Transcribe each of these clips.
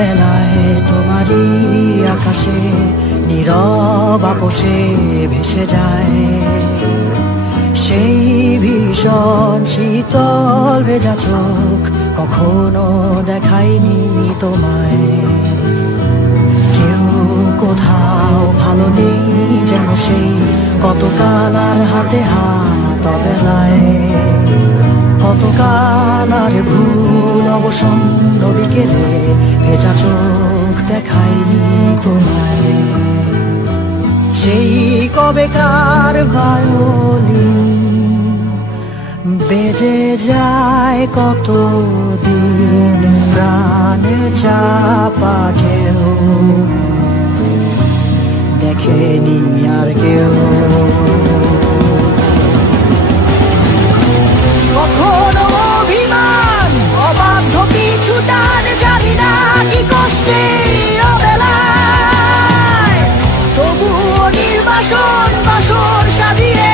অবেলায় তোমারই আকাশে নীরব আপোষে ভেসে যায় সেই ভীষণ শীতল ভেজা চোখ, কখনো দেখাইনি তোমায়। কেউ কোথাও ভালো নেই যেন সেই কতকাল আর হাতে হাত অবেলায়, কতকাল আর ভুল অবসন্ন বিকেলে ভেজা চোখ দেখাইনি তোমায়। সেই কবেকার ভায়োলিন বেজে যায় কতদিন, প্রাণে চাপা ঢেউ দেখেনি আর কেউ। কখনো অভিমান অবাধ্য পিছু টান, জানি না কি কষ্টে অবেলায়, তবুও নির্বাসন বাসর সাজিয়ে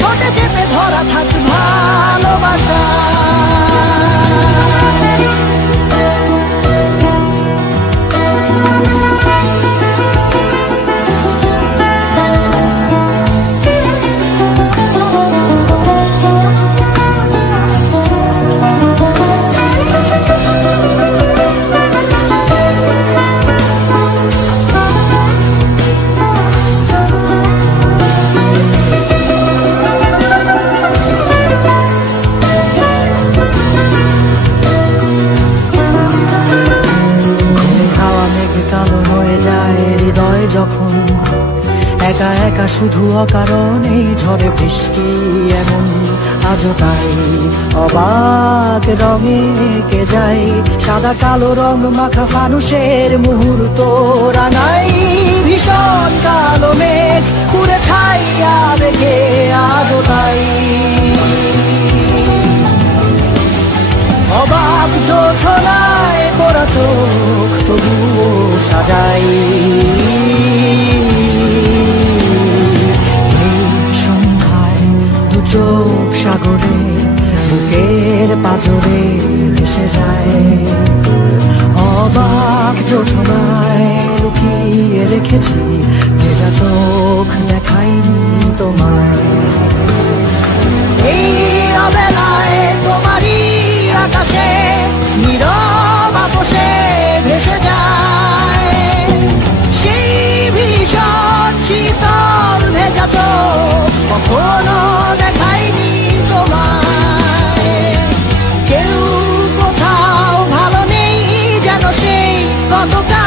ঠোঁটে চেপে ধরা থাক ভালোবাসা। কালো হয়ে যায় হৃদয় যখন, একা একা শুধু অকারণেই ঝড়ে বৃষ্টি এমন, আজও তাই অবাক রঙে এঁকে যায় সাদা কালো রং মাখা ফানুষের মুহূর্ত রাঙাই। ভীষণ কালো মেঘ পুরে ছাইয়া বেগে আজও তাই অবাক জোছনায় পড়া চোখ তবুও সাজাই। এই সন্ধ্যায় দু চোখ সাগরে বুকের পাঁজরে ভেসে যায়, অবাক জোছনায় লুকিয়ে রেখেছি ভেজা চোখ দেখাইনি তোমায়। এই অবেলায় তোমারই আকাশে নীরব আপোষে ভেসে যায় সেই ভীষণ শীতল ভেজা চোখ, কখনো দেখাইনি তোমায়। কেউ কোথাও ভালো নেই যেন সেই কতকাল